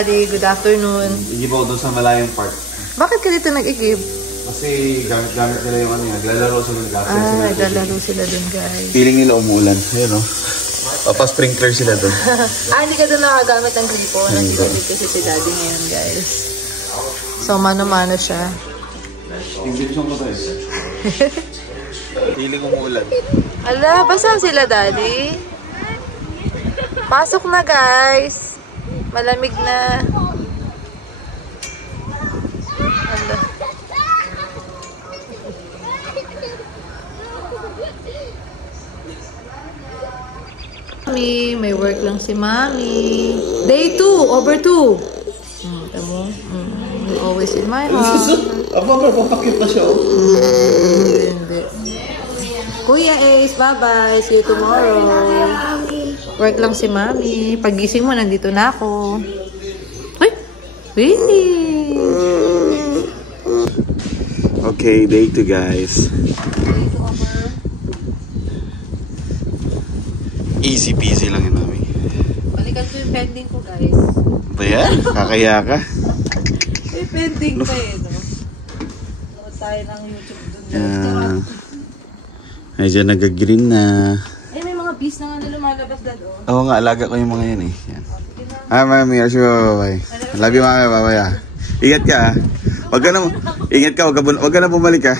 Daddy. Good afternoon. Igib ako doon sa malayong park. Bakit ka dito nag-igib? Kasi gamit-gamit nila yung ano yun. Naglalaro sila ng gabi. Naglalaro sila doon, guys. Feeling nila umuulan. Ayun o. Papa-sprinkler sila doon. Hindi ka doon nakagamit ng gripo. Nag-igib kasi si Daddy ngayon, guys. So, mano-mano siya. Invitation ko tayo. Feeling umuulan. Ala, basa sila, Daddy. Pasok na, guys. Malamig na. Ala. Mami, may work lang si Mami. Day 2, over 2. Tamo. You're always in my house. Aba, papakit na siya. Hindi. Kuya Ace, bye-bye. See you tomorrow. Work lang si Mami. Pagising mo, nandito na ako. Ay! Really? Okay, day 2, guys. Easy peasy lang yun, Mami. Balikan ko yung pending ko, guys. Ba yan? Kakaya ka? May pending pa eh, no? Nood tayo ng YouTube dun. Medyo nag-green na. Ay, may mga bees na nga na lumalabas dad, oh. Oo nga, alaga ko yung mga yan eh. Yan. Mami, bye-bye. Love you, Mami, bye-bye. Ingat ka, ha? Ingat ka, wag ka na bumalik, ha?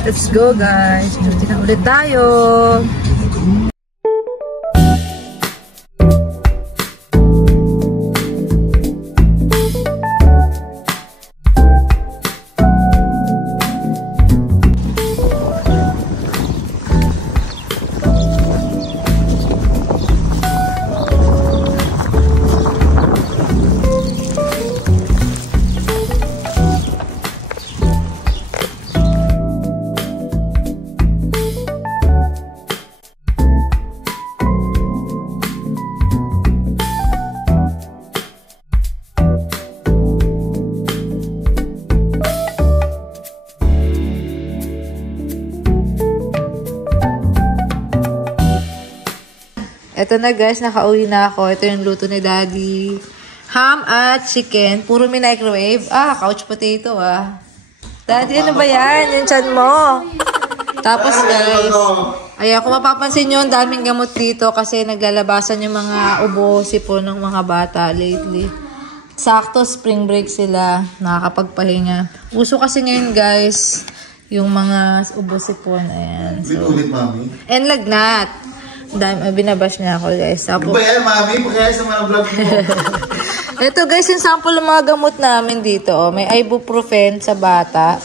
Let's go, guys. Duty na ulit tayo. Ito na, guys, nakauwi na ako. Ito yung luto ni Daddy. Ham at chicken. Puro microwave. Couch potato, Daddy, ano ba yan? Yung chan mo. Tapos, guys, ayan, kung mapapansin nyo, ang daming gamot dito kasi naglalabasan yung mga ubo, sipon ng mga bata lately. Sakto, spring break sila. Nakakapagpahinga. Uso kasi ngayon, guys, yung mga ubo, sipon. Ayan. So, Mami. and lagnat. Binabash niya ako, guys. Tapos, ba yan, Mami? Pagkaya sa mga vlog mo. ito, guys, yung sample ng mga gamot namin dito. May ibuprofen sa bata.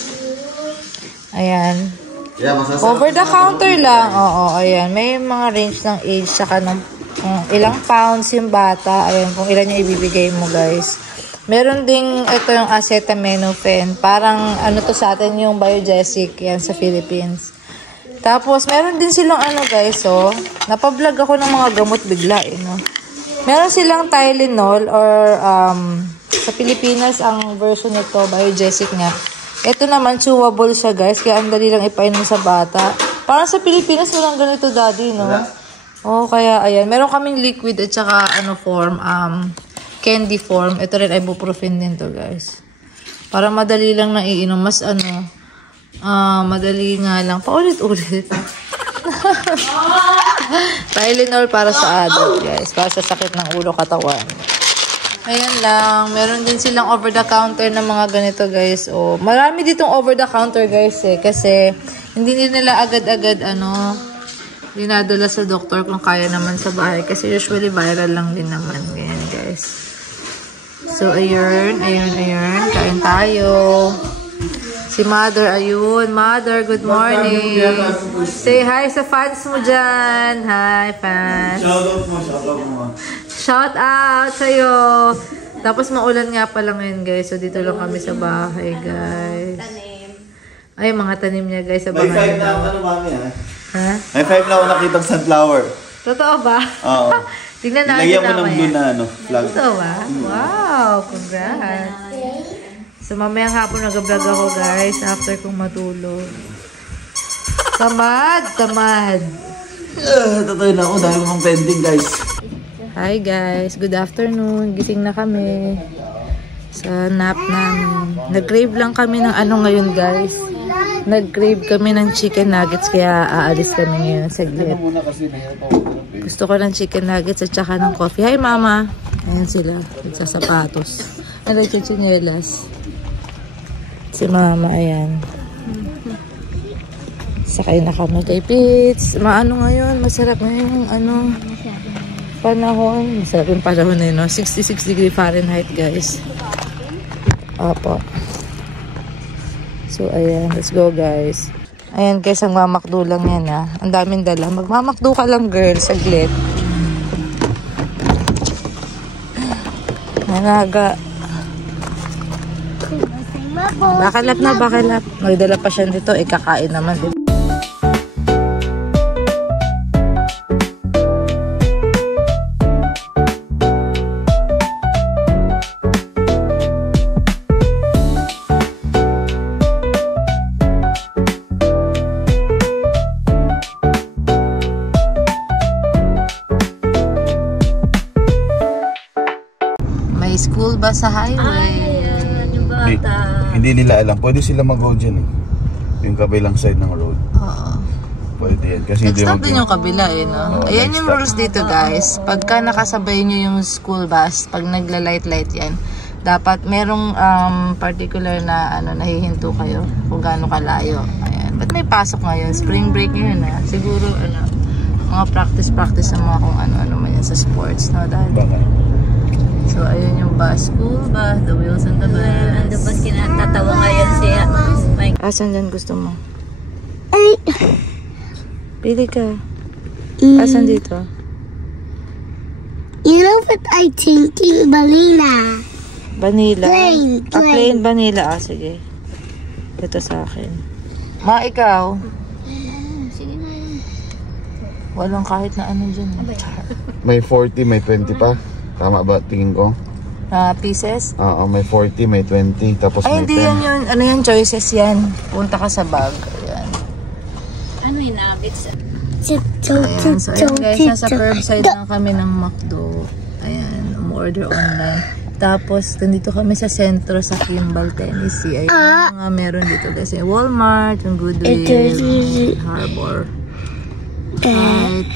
Ayan. Yeah, over the counter lang. Oo, ayan. May mga range ng age saka ng ilang pounds yung bata. Ayan, kung ilan yung ibibigay mo, guys. Meron ding ito yung acetaminophen. Parang ano to sa atin yung Biogesic yan sa Philippines. Tapos, meron din silang guys, napablog ako ng mga gamot bigla, no? Meron silang Tylenol or sa Pilipinas, ang version nito, Biogesic nga. Ito naman, chewable siya, guys, kaya ang dali lang ipainom sa bata. Parang sa Pilipinas, walang ganito, Daddy, no? Kaya, ayan. Meron kaming liquid at saka, form, candy form. Ito rin, ibuprofen din to, guys. Para madali lang na iinom. Mas, madali nga lang. Paulit-ulit. Tylenol para sa adult, guys. Para sa sakit ng ulo, katawan. Ayan lang. Meron din silang over-the-counter na mga ganito, guys. Marami ditong over-the-counter, guys, kasi hindi nila agad-agad, dinadala sa doktor kung kaya naman sa bahay. Kasi usually viral lang din naman. Ganyan, guys. So, ayun. Kain tayo. Si Mother, ayun. Mother, good morning. Say hi sa fans mo dyan. Hi, fans. Shout out sa'yo. Tapos maulan nga pala ngayon, guys. So, dito lang kami sa bahay, guys. Ay, mga tanim niya, guys. Sa bahay. May 5 na ako, Mami, ha? May 5 na ako nakitang sunflower. Totoo ba? Oo. Tignan natin Ilagyan mo ng blue na, flag. Totoo ba? Wow, congrats. So, mamayang hapon nag-vlog ako, guys. After kong matulog. Tamad! Tamad! Totoo na ako. Dahil mong pending, guys. Hi, guys. Good afternoon. Gising na kami. Sa nap namin. Nag-crave lang kami ng ano ngayon, guys. Nag-crave kami ng chicken nuggets. Kaya aalis kami ngayon. Saglit. Gusto ko ng chicken nuggets at saka ng coffee. Hi, mama! Ayan sila. Sa sapatos. Nagchichinelas. Si mama, ayan. Sakay na kami kay Pits. Maano ngayon? Masarap ngayon yung ano, panahon. Masarap yung panahon na yun, no? 66 degree Fahrenheit, guys. Apo. So, ayan. Let's go, guys. Ayan, guys. Ang mamakdo lang yan, ha. Ang daming dala. Magmamakdo ka lang, girl. Saglit. Nanaga. Bakilap na, bakilap. Magdala pa siya dito. Kakain naman dito. May school ba sa highway? Hindi nila alam. Pwede sila mag-go dyan eh. Yung kabilang side ng road. Oo. Pwede yan. Kasi hindi Stop din yung kabila eh, no? Ayan yung rules dito, guys. Pagka nakasabay nyo yung school bus, pag nagla-light-light yan, dapat merong particular na ano, nahihinto kayo kung gaano kalayo. Ayan. Ba't may pasok ngayon? Spring break ngayon, ha? Siguro, ano, mga practice sa mga kung ano-ano man yan sa sports, no? Dahil, so, ayun yung bus. School bus, the wheels on the bus. Ando pa kinatatawa ngayon siya. Asan dyan gusto mo? Pili ka. Asan dito? You know what I thinking, Balina? Vanilla? Plain, Plain vanilla. Ah, sige. Ito sa akin. Ma, ikaw? Sige na yun. Walang kahit na ano dyan. May 40, may 20 pa. Tama ba tingin ko? Pieces? Oo, may 40, may 20, tapos Ay, may hindi 10. yan yun. Ano yung choices yan? Punta ka sa bag. Ayan. Ano yung nuggets? Ayan. So, ayan guys. Nasa curbside lang kami ng McDo. Ayan. Umorder online. Tapos, nandito kami sa sentro sa Kimball, Tennessee. Ayan yung mga meron dito guys. Yung Walmart, yung Goodwill, Harbor.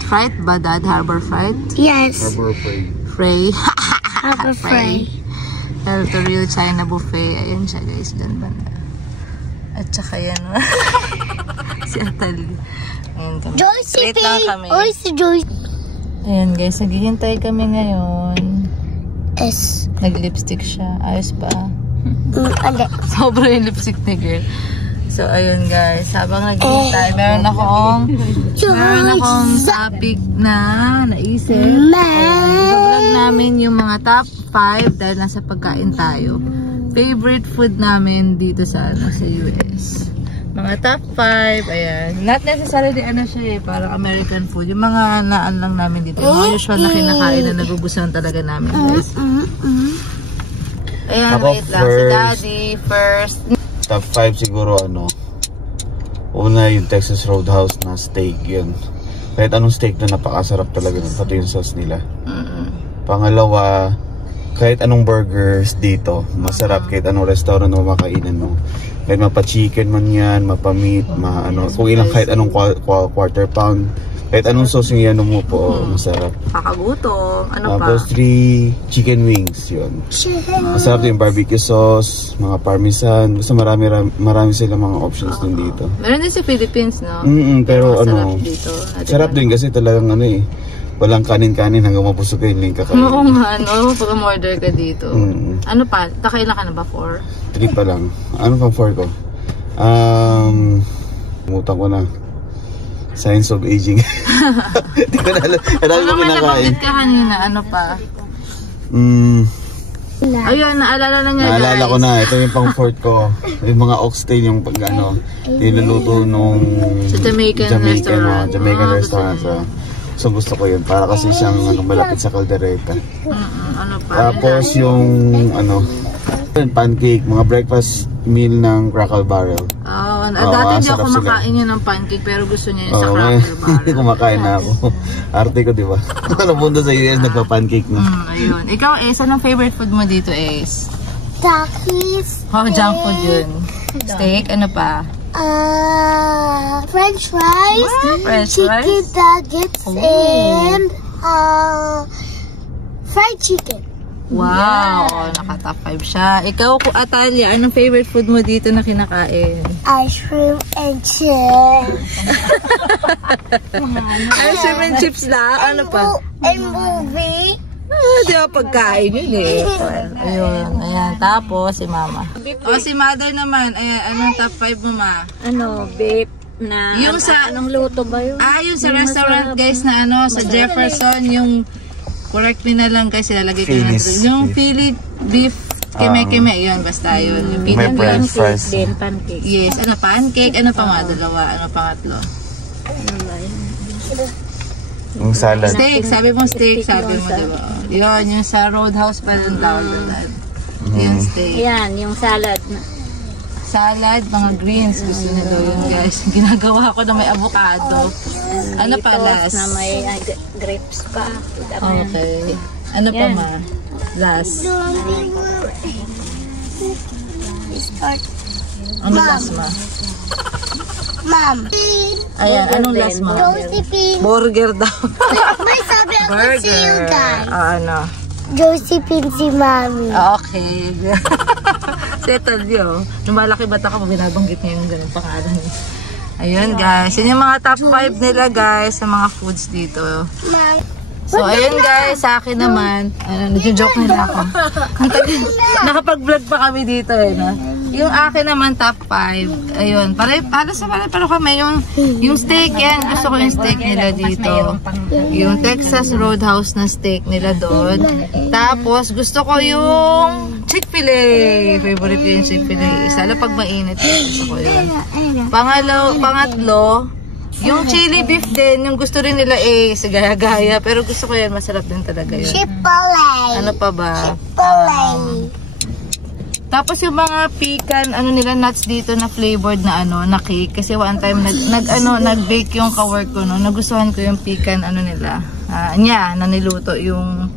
Fright ba, Dad? Harbor Fright? Yes. Harbor Freight. Frey. Harbor Freight. El Toril China Buffet. Ayan siya guys. Doon ba na? At saka yan. Si Atali. Ayan kami. Joyce, Wait lang kami. Oy, si Joyce. Ayan guys. Naghihintay kami ngayon. S. Nag-lipstick siya. Ayos ba? Ande. Sobra yung lipstick ni girl. So, ayun guys. Habang naghihintay, meron akong topic na naisip. Vlog namin yung mga top 5 dahil nasa pagkain tayo. Favorite food namin dito sa US. Mga top 5, ayan. Not necessarily ano siya eh, parang American food. Yung mga naan lang namin dito. Yung mga usual na kinakain na nagugustuhan talaga namin guys. Ayan, Ako wait lang. Si Daddy first. Top 5 siguro ano. Una yung Texas Roadhouse na steak yun. Kahit anong steak na napakasarap talaga nun, pati yung sauce nila. Pangalawa, kahit anong burgers dito, masarap kahit anong restaurant na makainan mo. Kahit mapa-chicken man yan, mapa-meat, kung ilang kahit anong quarter pound, kahit anong sauce yung yan mo po, masarap. Pakagutom. Ano Tapos pa? 3 chicken wings yun. Masarap din barbecue sauce, mga parmesan. Basta marami sila mga options din dito. Meron din sa Philippines, no? Pero ano, sarap dito. sarap din kasi talagang ano eh. Walang kanin-kanin hanggang mapusok yung link kakain. Oo nga, no? Pag umorder ka dito. Ano pa? Nakailan ka na ba? 4? 3 pa lang. Ano pang 4 ko? Umutan ko na. Science of Aging. Hindi ko na alam. Marami ko May kinakain. nabanggit ka kanina. Ano pa? Ayun, naalala na niya guys. Naalala ko na. Ito yung pang 4 ko. Yung mga oxtail yung pag ano. Niluluto nung Sa Jamaican restaurant. Jamaican restaurant. So gusto ko yun. Para kasi siyang malapit sa kaldereta. Ano pa? Tapos yung ano, Pancake, mga breakfast meal ng Crackle Barrel. Oh, dati hindi ako kumakain yun ng pancake pero gusto niya yun sa Crackle Barrel. Kumakain na ako. Arte ko, di ba? Napunta sa US, nagpa-pancake na. Ayun. Ikaw, Ace, anong favorite food mo dito, Ace? Takis. Oh, junk food yun. Steak, ano pa? French fries. French chicken fries? nuggets. And fried chicken. Wow, naka-top 5 siya. Ikaw, Atalia, anong favorite food mo dito na kinakain? Ice cream and chips. Ice cream and chips lang? Ano pa? And movie. Di ba pagkain yun eh. Ayun, ayan. Tapos, si Mama. O, si Mother naman. Ayan, anong top 5 mo, Ma? Ano, beef na, Yung sa- anong luto ba yun? Yung sa restaurant, guys, na ano, sa Jefferson, yung, correct me na lang guys, ilalagay ko na. Phillies. Yung Philly beef, kime-kime, yun, basta yun. Yung May Philly French fries. Din, pancake. Yes, ano, pancake, ano pa nga, dalawa, ano pangatlo? Yung salad. Steak, sabi mo steak, sabi mo, diba? Yun, yung sa Roadhouse pa rin tawag doon. Yung steak. Ayan, yung salad. Salad, mga greens, gusto niya daw yun, guys. Ginagawa ko na may avocado. Ano pa, Ito, last? na may grapes pa. Okay. Ano pa, Yan. Ma? Last. Ano last, Ma? Mom. Ayan, anong last, Ma? Josephine. Burger daw. May sabi ako sa you guys. Ano? Josephine si Mommy. Okay. Settle yun. Lumalaki bata ka, binabanggit niya yung ganun pangalan. Ayun, guys. Yun yung mga top 5 nila, guys, sa mga foods dito. Mom. So, ayun guys, sa akin naman, nag-joke nila ako. Nakapag-vlog pa kami dito eh, no? Yung akin naman, top 5. Ayun, para kami, yung steak yan. Gusto ko yung steak nila dito. Yung Texas Roadhouse na steak nila doon. Tapos, gusto ko yung Chick-fil-A. Favorite ko yung Chick-fil-A. Isa lang pag mainit, gusto ko yun. Pangatlo, yung chili beef din, yung gusto rin nila sa gaya-gaya. Pero gusto ko yan, masarap din talaga yun. Chipotle. Ano pa ba? Chipotle. Tapos yung mga pecan, nila nuts dito na flavored na na cake. Kasi one time nag-bake yung ka-work ko, no. Nagustuhan ko yung pecan, nila. Na niluto yung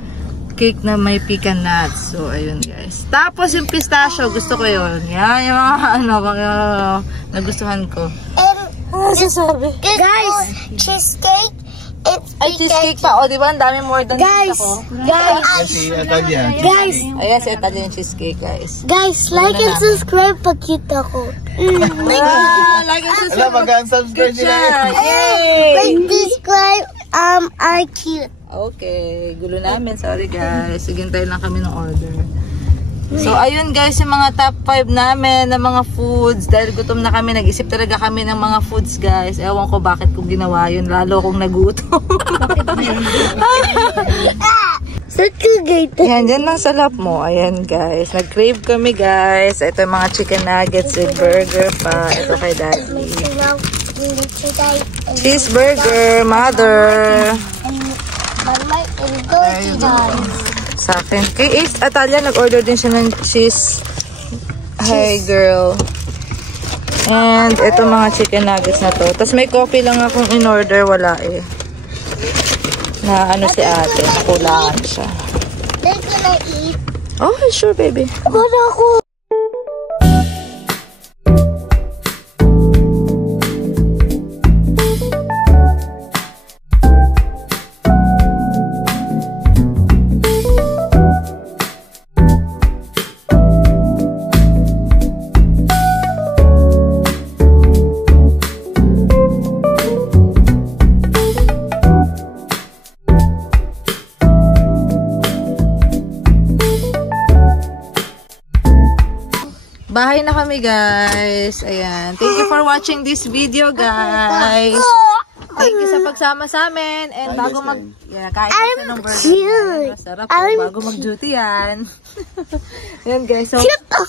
cake na may pecan nuts. So, ayun guys. Tapos yung pistachio, gusto ko yun. Yan, yung mga nagustuhan ko. Sasabi? Guys, cheesecake. Ay, cheesecake pa. O, di ba? Ang dami more than Guys, ako. Si Atalia. Guys, Ayan, si Italia yung cheesecake, guys. guys, like and subscribe pagkita ko. Like and Alam, mag-unsubscribe sila. Yay! Like, subscribe, are cute. Okay, gulo namin. Sorry guys. Sigintay lang kami ng order. So, ayun guys, yung mga top 5 namin na mga foods. Dahil gutom na kami, nag-isip talaga kami ng mga foods guys. Ewan ko bakit ko ginawa yun. Lalo kong nagutom. Sa Tugate. Ayan, dyan lang sa lap mo. Ayan guys. Nag-crave kami guys. Ito yung mga chicken nuggets with burger pa. Ito kay Daddy. Cheeseburger, mother. Sa akin. Kay Ace Atalia, nag-order din siya ng cheese. Hi, girl. And ito mga chicken nuggets na to. Tapos may coffee lang akong in-order. Wala eh. Na si ate. Nakulangan siya. They're gonna eat. Oh, sure, baby. Wala ako. Bahay na kami, guys. Ayan. Thank you for watching this video, guys. Thank you sa pagsama sa amin. And bago kain natin ng burger. Masarap po. Bago mag-duty yan. Ayan, guys. So,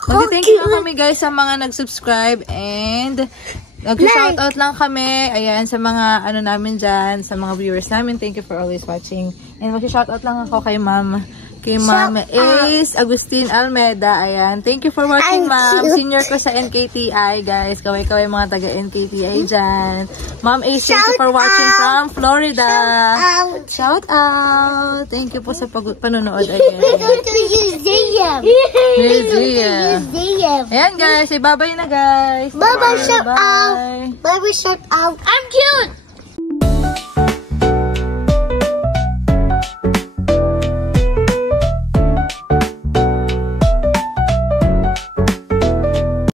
mag-thank you kami, guys, sa mga nag-subscribe. And, nag-shoutout lang kami. Ayan, sa mga, namin dyan, sa mga viewers namin. Thank you for always watching. And, mag-shoutout lang ako kay Ma'am Kay Ma'am Ace Agustin Almeda. Ayan. Thank you for watching, Ma'am. Senior ko sa NKTI, guys. Kaway-kaway mga taga NKTI dyan. Ma'am Ace, thank you for watching from Florida. Shout out. Thank you po sa panonood again. Go to museum. Museum. Ayan, guys. Bye-bye na, guys. Bye-bye, shout out. Bye. Bye-bye, shout out. I'm cute.